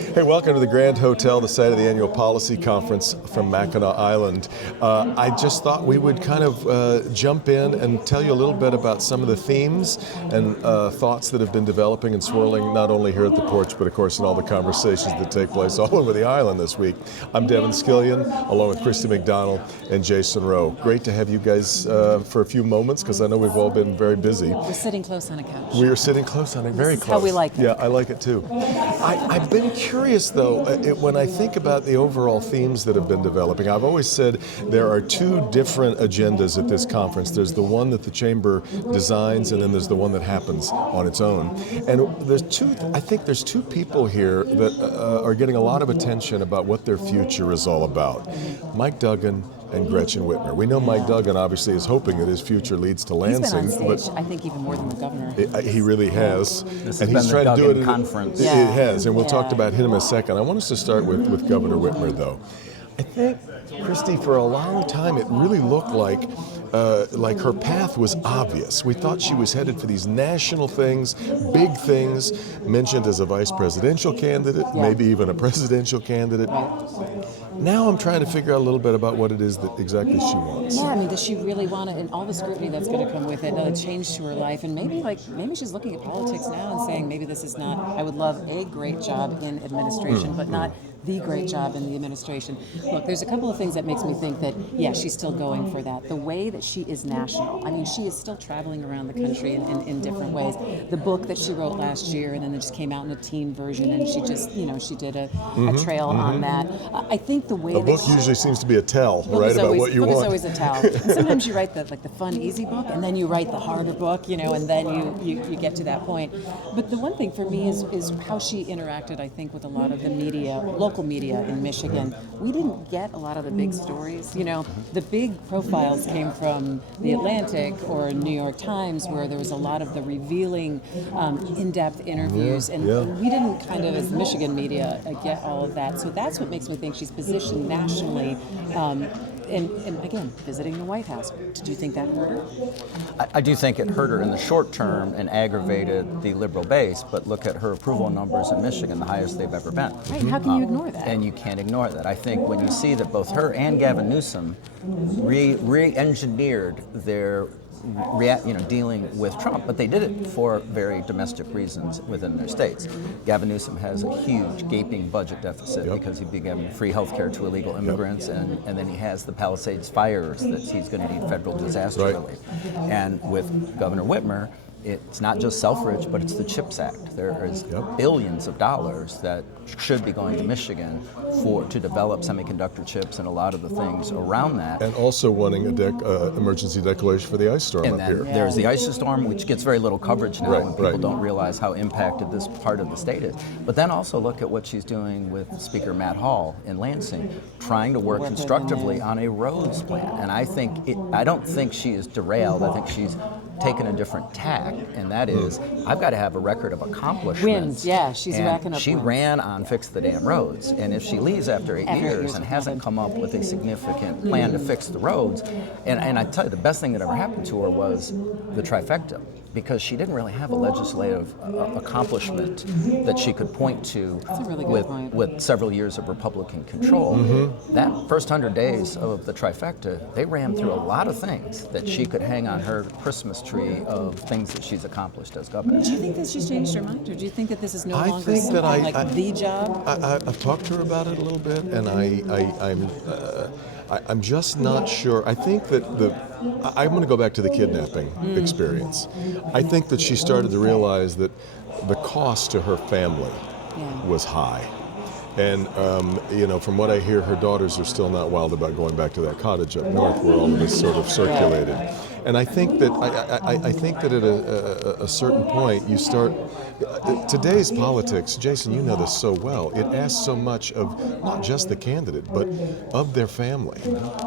Hey, welcome to the Grand Hotel, the site of the annual policy conference from Mackinac Island. I just thought we would kind of jump in and tell you a little bit about some of the themes and thoughts that have been developing and swirling not only here at the porch, but of course in all the conversations that take place all over the island this week. I'm Devin Scillian, along with Christy McDonald and Jason Roe. Great to have you guys for a few moments, because I know we've all been very busy. We're sitting close on a couch. We are sitting close on it, very close. How we like it. Yeah, I like it too. I've been curious though, when I think about the overall themes that have been developing. I've always said there are two different agendas at this conference. There's the one that the Chamber designs, and then there's the one that happens on its own. And I think there's two people here that are getting a lot of attention about what their future is all about. Mike Duggan and Gretchen Whitmer. We know Mike Duggan obviously is hoping that his future leads to Lansing. He's been on stage, I think, even more than the governor. He really has. This and has he's been trying the to do Duggan it. conference. It has, and we'll talk about him in a second. I want us to start with Governor Whitmer, though. I think, Christy, for a long time, it really looked like her path was obvious. We thought she was headed for these national things, big things, mentioned as a vice presidential candidate, maybe even a presidential candidate. Now I'm trying to figure out a little bit about what it is that exactly she wants. Yeah, I mean, does she really want it, and all the scrutiny that's going to come with it, a change to her life, and maybe she's looking at politics now and saying, maybe this is not, I would love a great job in administration, but not the great job in the administration. Look, there's a couple of things that makes me think that, yeah, she's still going for that. The way that she is national. I mean, she is still traveling around the country in different ways. The book that she wrote last year, and then it just came out in a teen version, and she just, she did a trail on that. I think the way a book usually seems to be a tell, right, about what you want. Book is always a tell. And sometimes you write the fun, easy book, and then you write the harder book, and then you get to that point. But the one thing for me is how she interacted, I think, with a lot of the media, local media in Michigan. We didn't get a lot of the big stories. The big profiles came from the Atlantic or New York Times, where there was a lot of the revealing, in-depth interviews, and we didn't kind of, as Michigan media, get all of that. So that's what makes me think she's positioned nationally. And again, visiting the White House. Did you think that hurt her? I do think it hurt her in the short term and aggravated the liberal base, but look at her approval numbers in Michigan, the highest they've ever been. Right, how can you ignore that? And you can't ignore that. I think when you see that both her and Gavin Newsom re-engineered their dealing with Trump, but they did it for very domestic reasons within their states. Gavin Newsom has a huge gaping budget deficit because he began free health care to illegal immigrants, and then he has the Palisades fires that he's going to need federal disaster relief. And with Governor Whitmer, it's not just Selfridge, but it's the CHIPS Act. There is billions of dollars that should be going to Michigan to develop semiconductor chips and a lot of the things around that. And also wanting an emergency declaration for the ice storm and up here. There's the ice storm, which gets very little coverage now, and people don't realize how impacted this part of the state is. But then also look at what she's doing with Speaker Matt Hall in Lansing, trying to work constructively on a roads plan. And I don't think she is derailed. I think she's taken a different tack, and that is, I've got to have a record of accomplishments. Wins, she's racking up She wins. ran on Fix the Damn Roads, and if she leaves after 8 years and hasn't come up with a significant plan to fix the roads, and I tell you, the best thing that ever happened to her was the trifecta, because she didn't really have a legislative accomplishment that she could point to with several years of Republican control. That first 100 days of the trifecta, they ran through a lot of things that she could hang on her Christmas tree of things that she's accomplished as governor. Do you think that she's changed her mind, or do you think that this is no I longer think that something the job? I've talked to her about it a little bit, and I'm just not sure. I think that I'm going to go back to the kidnapping experience. I think that she started to realize that the cost to her family was high. And, from what I hear, her daughters are still not wild about going back to that cottage up north where all of this sort of circulated. And I think that I think that at a certain point you start. Today's politics, Jason, you know this so well. It asks so much of not just the candidate, but of their family.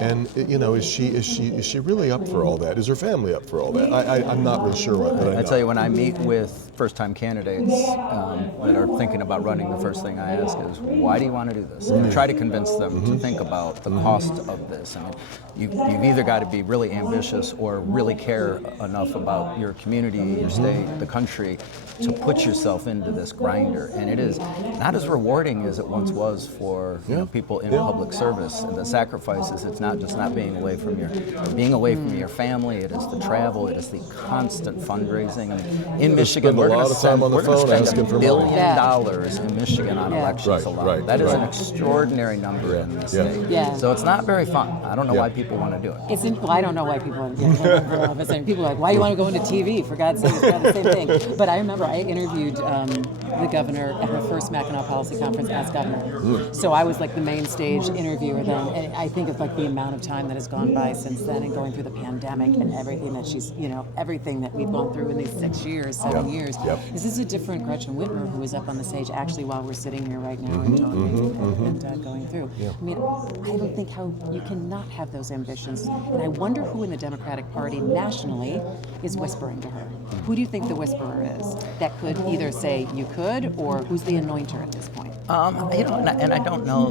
And is she really up for all that? Is her family up for all that? I'm not really sure. I tell you, when I meet with first-time candidates that are thinking about running, the first thing I ask is, why do you want to do this? And I try to convince them to think about the cost of this. I mean, you've either got to be really ambitious or really care enough about your community, your state, the country, to put yourself into this grinder. And it is not as rewarding as it once was for people in public service. And the sacrifices, it's not just not being away from your family, it is the travel, it is the constant fundraising. I mean, in Michigan, we're going to spend $1 billion in Michigan on elections alone. That is an extraordinary number in this state. Yeah. So it's not very fun. I don't know why people want to do it. Well, I don't know why people want to run for office. And people are like, why do you want to go into TV? For God's sake, it's not the same thing. But I remember I interviewed the governor at her first Mackinac Policy Conference as governor. So I was like the main stage interviewer then. And I think of like the amount of time that has gone by since then and going through the pandemic and everything that she's, everything that we've gone through in these 7 years. This is a different Gretchen Whitmer who was up on the stage actually while we're sitting here right now and talking and going through. I mean, I don't think how you cannot have those ambitions. And I wonder who in the Democratic Party nationally is whispering to her. Who do you think the whisperer is that could either say you could, or who's the anointer at this point? And I don't know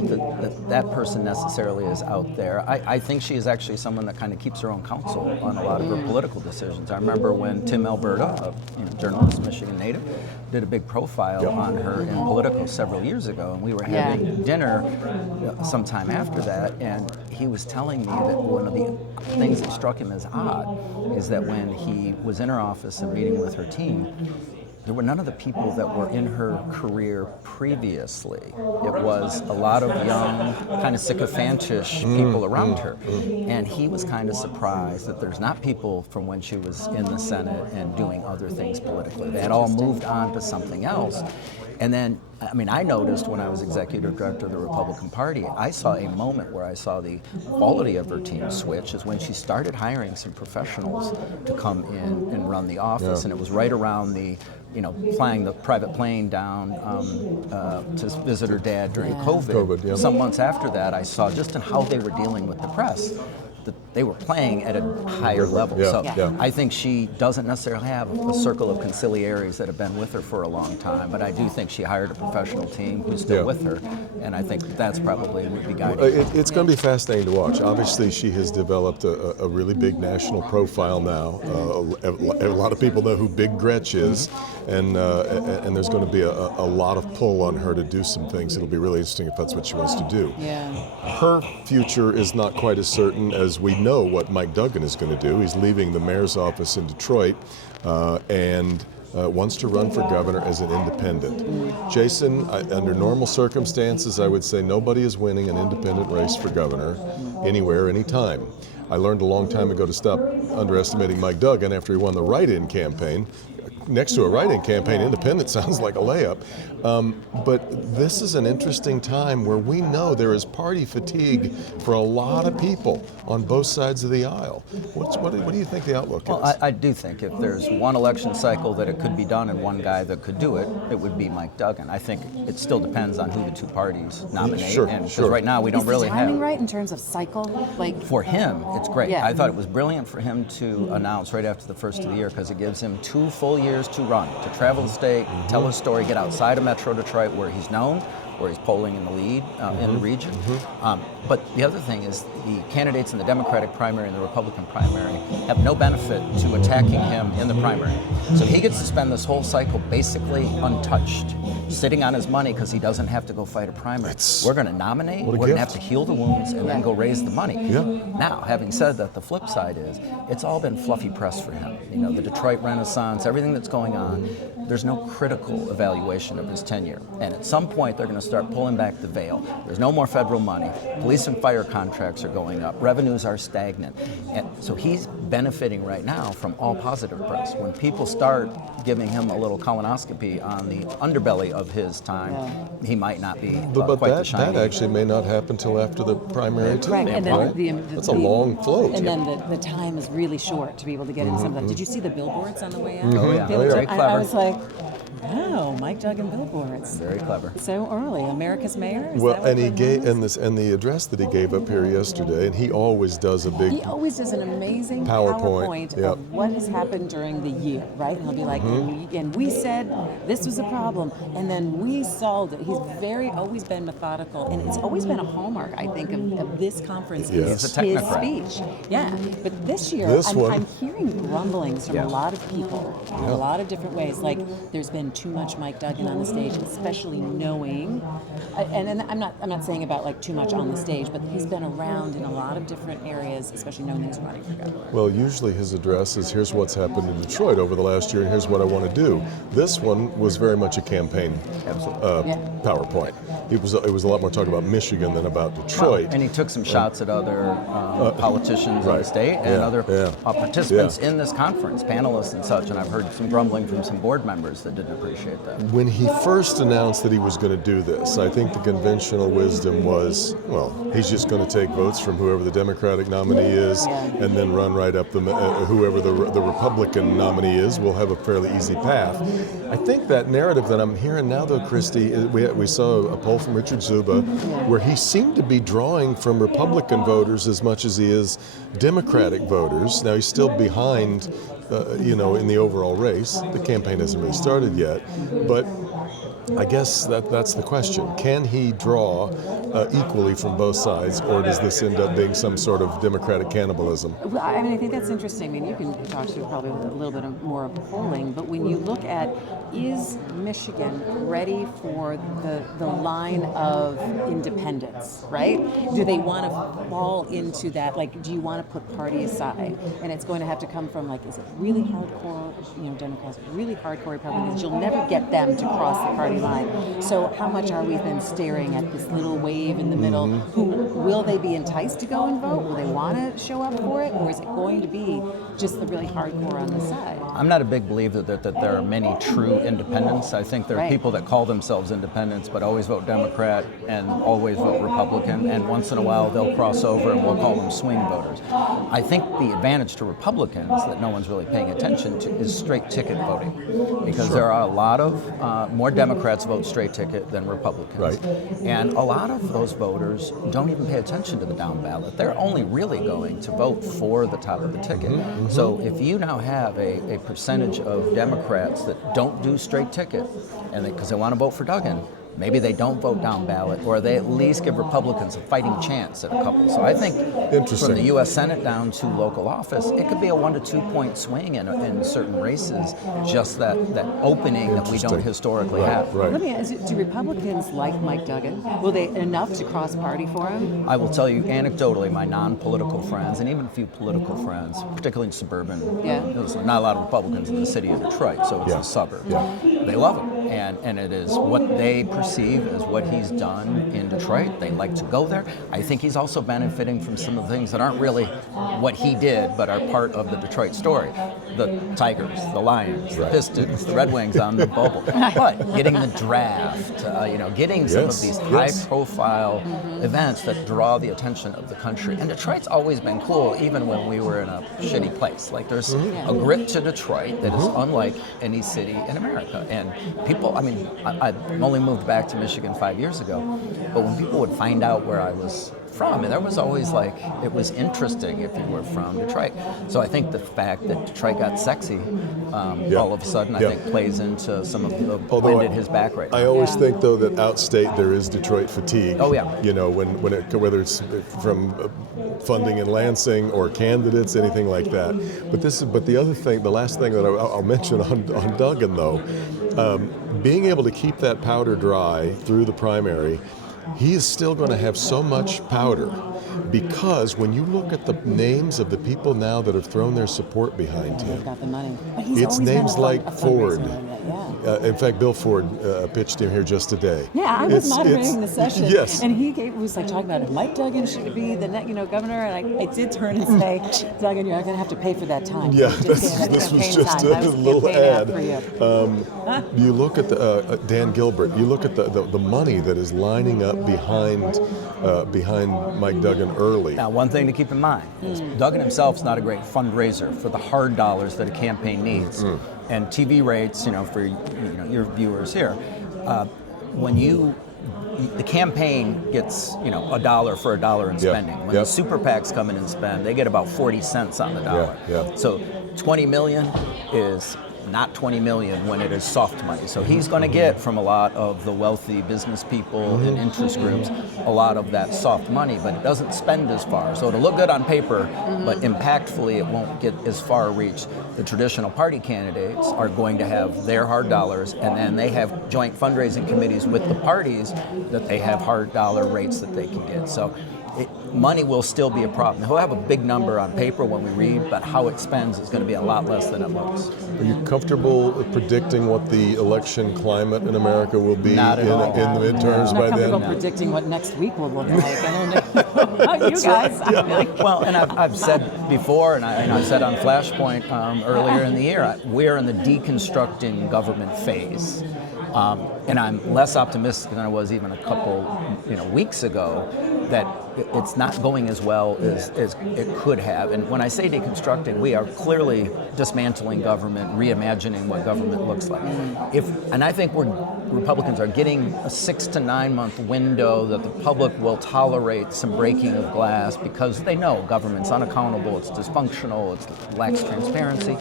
that person necessarily is out there. I think she is actually someone that kind of keeps her own counsel on a lot of her political decisions. I remember when Tim Alberta, a journalist, Michigan native, did a big profile on her in Politico several years ago, and we were having dinner sometime after that, and he was telling me that one of the things that struck him as odd is that when he was in her office and meeting with her team, there were none of the people that were in her career previously. It was a lot of young, kind of sycophantish people around her. And he was kind of surprised that there's not people from when she was in the Senate and doing other things politically. They had all moved on to something else. And then, I mean, I noticed when I was executive director of the Republican Party, I saw a moment where I saw the quality of her team switch is when she started hiring some professionals to come in and run the office. And it was right around the, flying the private plane down to visit her dad during COVID. Some months after that, I saw just in how they were dealing with the press, that they were playing at a higher level. I think she doesn't necessarily have a circle of conciliaries that have been with her for a long time, but I do think she hired a professional team who's still with her, and I think that's probably the guiding. It's going to be fascinating to watch. Obviously, she has developed a really big national profile now. A lot of people know who Big Gretch is, and there's going to be a lot of pull on her to do some things. It'll be really interesting if that's what she wants to do. Her future is not quite as certain as we know what Mike Duggan is going to do. He's leaving the mayor's office in Detroit and wants to run for governor as an independent. Jason, under normal circumstances, I would say nobody is winning an independent race for governor anywhere, anytime. I learned a long time ago to stop underestimating Mike Duggan after he won the write-in campaign. Next to a write-in campaign, independent sounds like a layup. But this is an interesting time where we know there is party fatigue for a lot of people on both sides of the aisle. What do you think the outlook is? Well, I do think if there's one election cycle that it could be done and one guy that could do it, it would be Mike Duggan. I think it still depends on who the two parties nominate. Because right now we don't really have. Is the timing right in terms of cycle? For him, it's great. I thought it was brilliant for him to announce right after the first of the year because it gives him 2 full years to run, to travel the state, tell his story, get outside of Metro Detroit where he's known, where he's polling in the lead in the region. But the other thing is the candidates in the Democratic primary and the Republican primary have no benefit to attacking him in the primary. So he gets to spend this whole cycle basically untouched, sitting on his money because he doesn't have to go fight a primary. We're going to nominate, we're going to have to heal the wounds, and then go raise the money. Now, having said that, the flip side is it's all been fluffy press for him. The Detroit Renaissance, everything that's going on, there's no critical evaluation of his tenure. And at some point, they're going to start pulling back the veil. There's no more federal money. Police and fire contracts are going up. Revenues are stagnant. And so he's benefiting right now from all positive press. When people start giving him a little colonoscopy on the underbelly of his time, he might not be quite the shiny. That actually may not happen till after the primary too. Right, and then that's a long float. And then the time is really short to be able to get in some of that. Did you see the billboards on the way out? Oh yeah, very clever. I was like, Oh, Mike Duggan billboards. Very clever. So early, America's mayor. Is Well, that what and he the gave name is? and the address that he gave up here yesterday, and he always does a big. He always does an amazing PowerPoint, yep. of what has happened during the year, right? And he'll be like, and we said this was a problem, and then we solved it. He's always been methodical, and it's always been a hallmark, I think, of this conference. Yes. Is He's a his technocrat. speech. Yeah, but this year, One. I'm hearing grumblings from Yeah. a lot of people in a lot of different ways. Like, there's been too much Mike Duggan on the stage, especially knowing, and I'm not saying about like too much on the stage, but he's been around in a lot of different areas, especially knowing that he's running for governor. Well, usually his address is, here's what's happened in Detroit over the last year, and here's what I want to do. This one was very much a campaign PowerPoint. It was a lot more talk about Michigan than about Detroit. And he took some shots at other politicians in the right. state and Yeah, other yeah. participants in this conference, panelists and such, and I've heard some grumbling from some board members that didn't appreciate that. When he first announced that he was going to do this, I think the conventional wisdom was, well, he's just going to take votes from whoever the Democratic nominee is and then run right up whoever the Republican nominee is will have a fairly easy path. I think that narrative that I'm hearing now, though, Christy, we saw a poll from Richard Zuba where he seemed to be drawing from Republican voters as much as he is Democratic voters. Now, he's still behind, in the overall race. The campaign hasn't really started yet, but I guess that's the question. Can he draw equally from both sides, or does this end up being some sort of Democratic cannibalism? Well, I mean, I think that's interesting. I mean, you can talk to probably a little bit more of polling, but when you look at, is Michigan ready for the line of independence, right? Do they want to fall into that? Like, do you want to put party aside? And it's going to have to come from, like, is it really hardcore, Democrats, really hardcore Republicans? You'll never get them to cross the party line. So how much are we then staring at this little wave in the middle? Will they be enticed to go and vote? Will they want to show up for it? Or is it going to be just the really hardcore on the side? I'm not a big believer that there are many true independents. I think there are people that call themselves independents but always vote Democrat and always vote Republican, and once in a while they'll cross over and we'll call them swing voters. I think the advantage to Republicans that no one's really paying attention to is straight ticket voting, because there are a lot of more Democrats vote straight ticket than Republicans. Right. And a lot of those voters don't even pay attention to the down ballot. They're only really going to vote for the top of the ticket. So if you now have a percentage of Democrats that don't do straight ticket, and because they want to vote for Duggan, maybe they don't vote down ballot, or they at least give Republicans a fighting chance at a couple. So I think from the U.S. Senate down to local office, it could be a 1 to 2 point swing in certain races, just that opening that we don't historically have. Right. Let me ask you, do Republicans like Mike Duggan? Will they enough to cross party for him? I will tell you anecdotally, my non-political friends, and even a few political friends, particularly in suburban, there's not a lot of Republicans in the city of Detroit, so it's a suburb. Yeah. They love him, and it is what they perceive as what he's done in Detroit. They like to go there. I think he's also benefiting from some of the things that aren't really what he did, but are part of the Detroit story. The Tigers, the Lions, the Pistons, the Red Wings on the bubble. But getting the draft, getting some of these high-profile events that draw the attention of the country. And Detroit's always been cool, even when we were in a shitty place. Like, there's a grit to Detroit that is unlike any city in America. And people, I only moved back to Michigan 5 years ago, but when people would find out where I was from, and there was always it was interesting if you were from Detroit. So I think the fact that Detroit got sexy all of a sudden, I think plays into some of the wind at his back right now. I always think, though, that outstate there is Detroit fatigue. Oh, yeah. Whether it's from funding in Lansing or candidates, anything like that. But the last thing that I'll mention on Duggan, though, being able to keep that powder dry through the primary, he is still going to have so much powder, because when you look at the names of the people now that have thrown their support behind him, They've got the money. it's names like Ford. In fact, Bill Ford pitched him here just today. Yeah, I was moderating the session, yes. and he was talking about if Mike Duggan should be the governor, and I did turn and say, Duggan, you're not going to have to pay for that time. Yeah, this was just a little ad. You look at Dan Gilbert. You look at the money that is lining up behind Mike Duggan early. Now, one thing to keep in mind is Duggan himself is not a great fundraiser for the hard dollars that a campaign needs. and TV rates, for your viewers here, when the campaign gets $1 for $1 in spending. When the super PACs come in and spend, they get about 40 cents on the dollar. So 20 million is not 20 million when it is soft money. So he's going to get from a lot of the wealthy business people and interest groups a lot of that soft money, but it doesn't spend as far. So it'll look good on paper, but impactfully it won't get as far reach. The traditional party candidates are going to have their hard dollars, and then they have joint fundraising committees with the parties that they have hard dollar rates that they can get. So money will still be a problem. He'll have a big number on paper when we read, but how it spends is going to be a lot less than it looks. Are you comfortable predicting what the election climate in America will be in the midterms by then? I'm not comfortable predicting what next week will look like. I don't know about you guys. Well, and I've said before, and I've said on Flashpoint earlier in the year, we're in the deconstructing government phase. And I'm less optimistic than I was even a couple weeks ago that it's not going as well as it could have. And when I say deconstructing, we are clearly dismantling government, reimagining what government looks like. And I think Republicans are getting a 6 to 9 month window that the public will tolerate some breaking of glass because they know government's unaccountable, it's dysfunctional, it lacks transparency.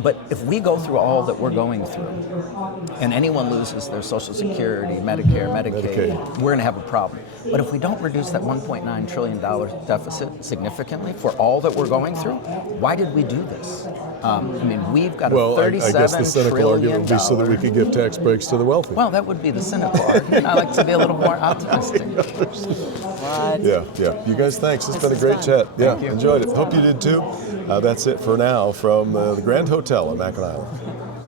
But if we go through all that we're going through, and anyone loses their Social Security, Medicare, Medicaid, we're going to have a problem. But if we don't reduce that $1.9 trillion deficit significantly for all that we're going through, why did we do this? We've got a $37 I guess the cynical argument would be so that we could give tax breaks to the wealthy. Well, that would be the cynical argument. I like to be a little more optimistic. Yeah. You guys, thanks. It's been a great chat. Yeah, enjoyed it. Hope you did too. That's it for now from the Grand Hotel on Mackinac Island.